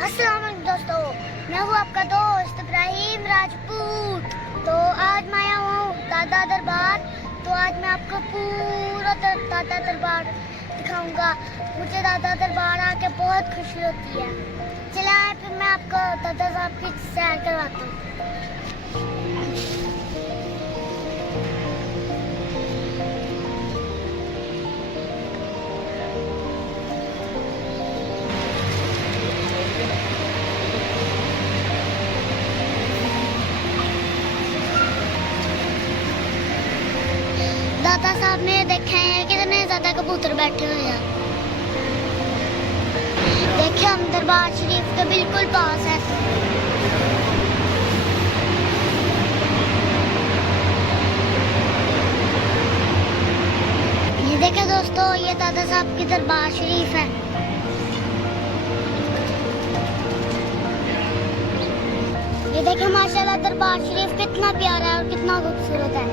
अस्सलाम वालेकुम दोस्तों, मैं हूँ आपका दोस्त इब्राहिम राजपूत। तो आज मैं आया हूँ दादा दरबार। तो आज मैं आपको पूरा दादा दरबार दिखाऊंगा। मुझे दादा दरबार आके बहुत खुशी होती है। चले आए फिर मैं आपको दादा साहब की सैर करवाता हूँ। दादा साहब ने देखे हैं कितने ज्यादा कबूतर बैठे हुए हैं। देखिए हम दरबार शरीफ के बिल्कुल पास है। ये देखिए दोस्तों, ये दादा साहब की दरबार शरीफ है। ये देखिए माशाल्लाह दरबार शरीफ कितना प्यारा है और कितना खूबसूरत है।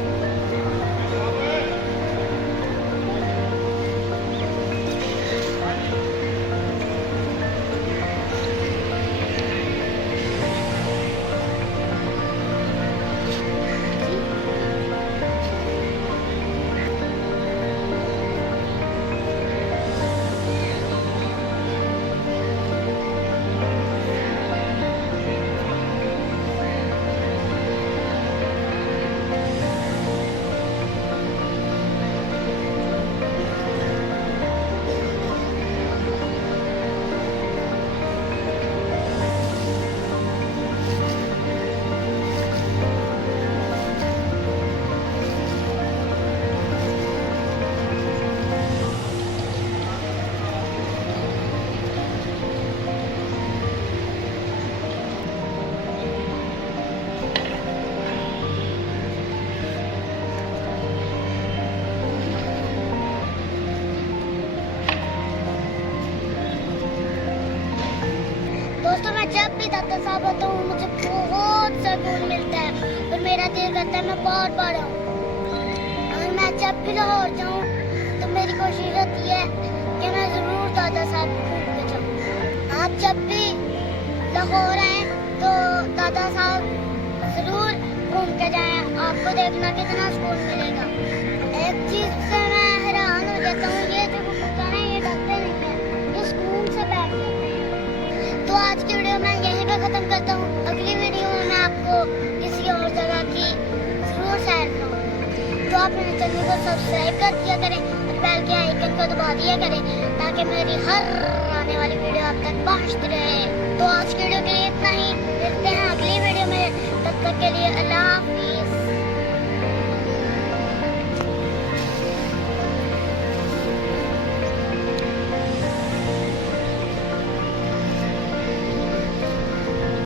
दोस्तों मैं जब भी दादा साहब आता हूँ मुझे बहुत सुकून मिलता है और मेरा दिल करता है मैं बार बार आऊँ। और मैं जब भी लाहौर जाऊँ तो मेरी कोशिश रहती है कि मैं ज़रूर दादा साहब घूम के जाऊँ। आप जब भी लाहौर आए तो दादा साहब ज़रूर घूम के जाएँ, आपको देखना कितना सुकून मिलेगा। एक चीज़ से मैं हैरान हो जाता हूँ, ये जो कबूतर हैं ये डरते नहीं हैं, ये सुकून से बैठ जाते हैं। तो आज की वीडियो मैं यहीं पे ख़त्म करता हूँ। अगली वीडियो में मैं आपको किसी और जगह की ज़रूर सैर कराऊंगा। तो आप मेरे चैनल को सब्सक्राइब कर दिया करें और बेल के आइकन को दबा दिया करें ताकि मेरी हर आने वाली वीडियो आप तक पहुँचती रहे। तो आज की वीडियो के लिए इतना ही, मिलते हैं अगली वीडियो में। तब तक के लिए